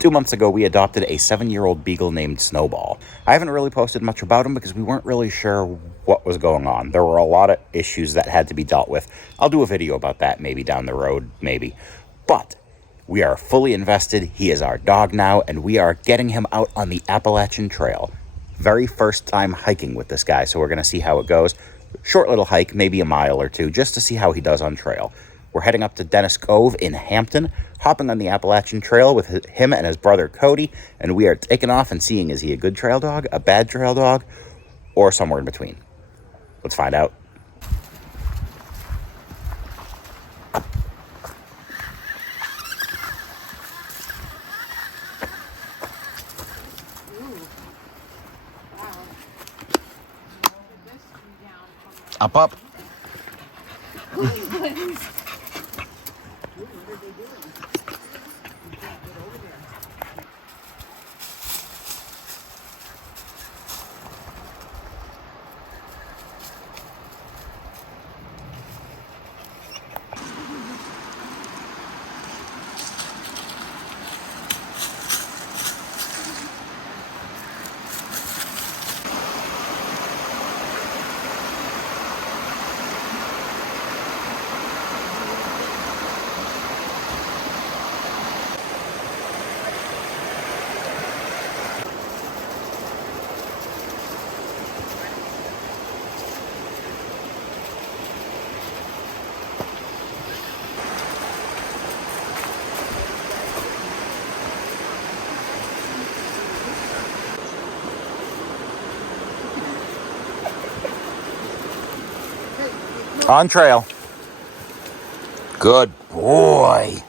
2 months ago, we adopted a 7-year-old Beagle named Snowball. I haven't really posted much about him because we weren't really sure what was going on. There were a lot of issues that had to be dealt with. I'll do a video about that maybe down the road, maybe. But we are fully invested. He is our dog now, and we are getting him out on the Appalachian Trail. Very first time hiking with this guy, so we're going to see how it goes. Short little hike, maybe a mile or two, just to see how he does on trail. We're heading up to Dennis Cove in Hampton, hopping on the Appalachian Trail with him and his brother Cody, and we are taking off and seeing, is he a good trail dog, a bad trail dog, or somewhere in between? Let's find out. Up, up. On trail. Good boy.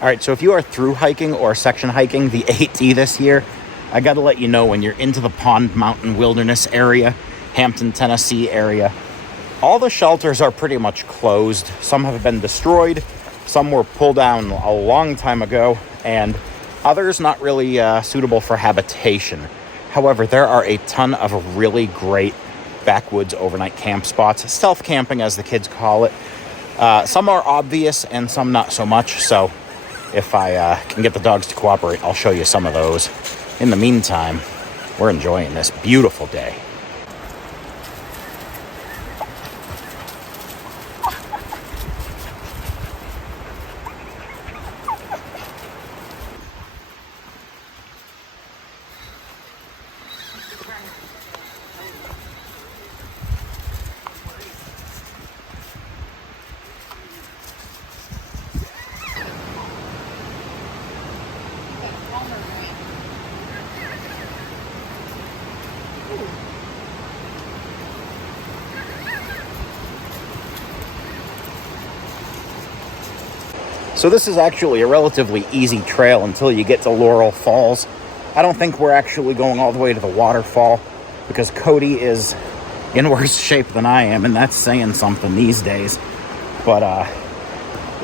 All right, so if you are through hiking or section hiking the AT this year, I got to let you know when you're into the Pond Mountain Wilderness area, Hampton, Tennessee area, all the shelters are pretty much closed. Some have been destroyed, some were pulled down a long time ago, and others not really suitable for habitation. However, there are a ton of really great backwoods overnight camp spots, stealth camping as the kids call it. Some are obvious and some not so much, so if I can get the dogs to cooperate, I'll show you some of those. In the meantime, we're enjoying this beautiful day. So this is actually a relatively easy trail until you get to Laurel Falls. I don't think we're actually going all the way to the waterfall because Cody is in worse shape than I am, and that's saying something these days. But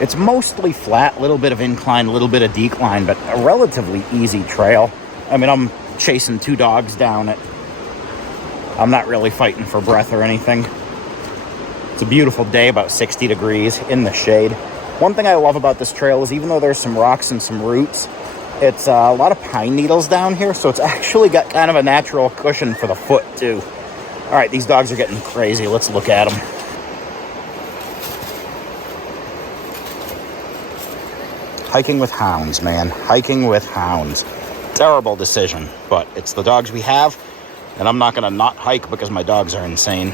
it's mostly flat, a little bit of incline, a little bit of decline, but a relatively easy trail. I mean, I'm chasing two dogs down it. I'm not really fighting for breath or anything. It's a beautiful day, about 60 degrees in the shade. One thing I love about this trail is even though there's some rocks and some roots, it's a lot of pine needles down here, so it's actually got kind of a natural cushion for the foot, too. All right, these dogs are getting crazy. Let's look at them. Hiking with hounds, man. Hiking with hounds. Terrible decision, but it's the dogs we have, And I'm not going to not hike because my dogs are insane.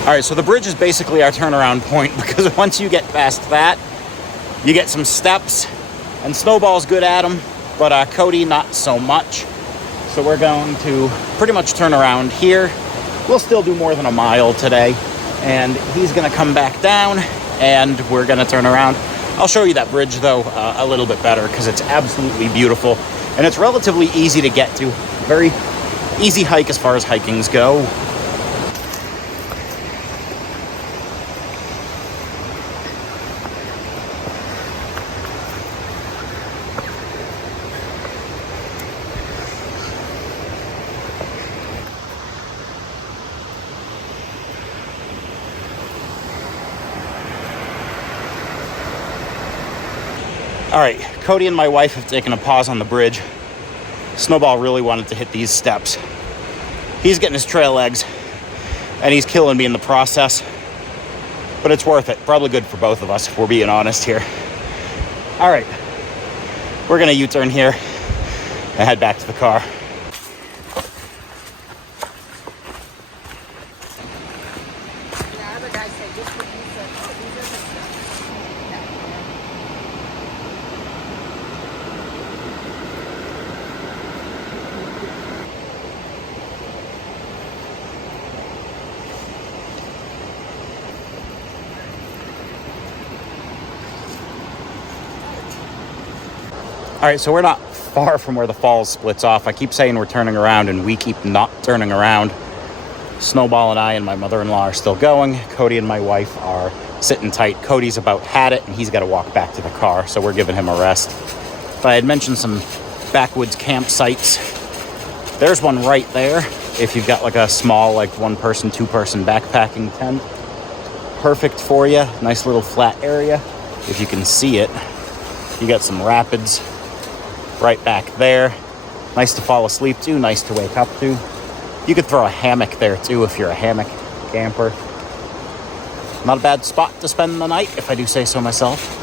All right, so the bridge is basically our turnaround point because once you get past that, you get some steps, and Snowball's good at them, but Cody not so much. So we're going to pretty much turn around here. We'll still do more than a mile today, and he's gonna come back down, and we're gonna turn around. I'll show you that bridge though a little bit better because it's absolutely beautiful, and it's relatively easy to get to. Very easy hike as far as hikings go. All right, Cody and my wife have taken a pause on the bridge. Snowball really wanted to hit these steps. He's getting his trail legs, and he's killing me in the process. But it's worth it. Probably good for both of us, if we're being honest here. All right, we're gonna U-turn here and head back to the car. All right, so we're not far from where the falls splits off. I keep saying we're turning around, and we keep not turning around. Snowball and I and my mother-in-law are still going. Cody and my wife are sitting tight. Cody's about had it, and he's got to walk back to the car, so we're giving him a rest. But I had mentioned some backwoods campsites. There's one right there. If you've got like a small, like one-person, two-person backpacking tent, perfect for you. Nice little flat area. If you can see it, you got some rapids right back there. Nice to fall asleep to, nice to wake up to. You could throw a hammock there too if you're a hammock camper. Not a bad spot to spend the night, if I do say so myself.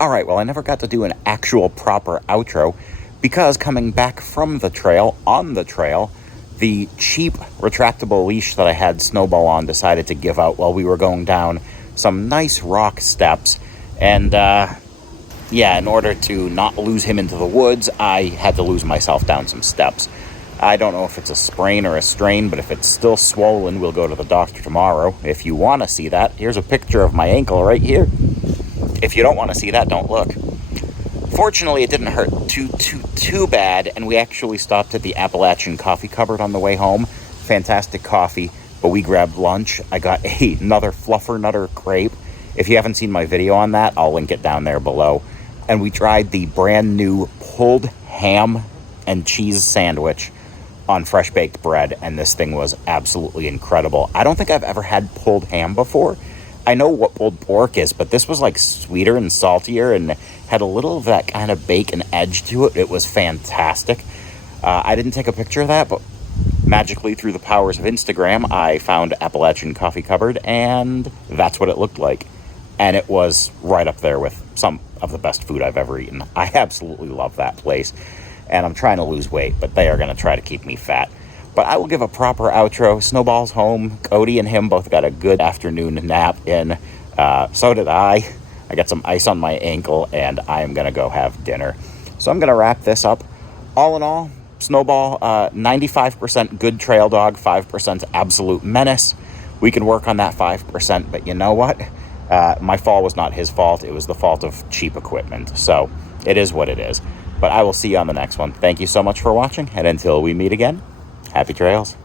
All right, well, I never got to do an actual proper outro because coming back from the trail, on the trail, the cheap retractable leash that I had Snowball on decided to give out while we were going down some nice rock steps. And yeah, in order to not lose him into the woods, I had to lose myself down some steps. I don't know if it's a sprain or a strain, but if it's still swollen, we'll go to the doctor tomorrow. If you want to see that, here's a picture of my ankle right here. If you don't want to see that, don't look. Fortunately, it didn't hurt too bad, and we actually stopped at the Appalachian coffee cupboard on the way home. Fantastic coffee, but we grabbed lunch. I got another Fluffer Nutter crepe. If you haven't seen my video on that, I'll link it down there below. And we tried the brand new pulled ham and cheese sandwich on fresh baked bread, and this thing was absolutely incredible. I don't think I've ever had pulled ham before. I know what pulled pork is, but this was like sweeter and saltier and had a little of that kind of bacon edge to it. It was fantastic. I didn't take a picture of that, but magically through the powers of Instagram, I found Appalachian Coffee Cupboard, and that's what it looked like. And it was right up there with some of the best food I've ever eaten. I absolutely love that place, and I'm trying to lose weight, but they are going to try to keep me fat. But I will give a proper outro. Snowball's home. Cody and him both got a good afternoon nap in. So did I. I got some ice on my ankle, and I am going to go have dinner. So I'm going to wrap this up. All in all, Snowball, 95% good trail dog, 5% absolute menace. We can work on that 5%, but you know what? My fall was not his fault. It was the fault of cheap equipment. So it is what it is. But I will see you on the next one. Thank you so much for watching. And until we meet again, happy trails.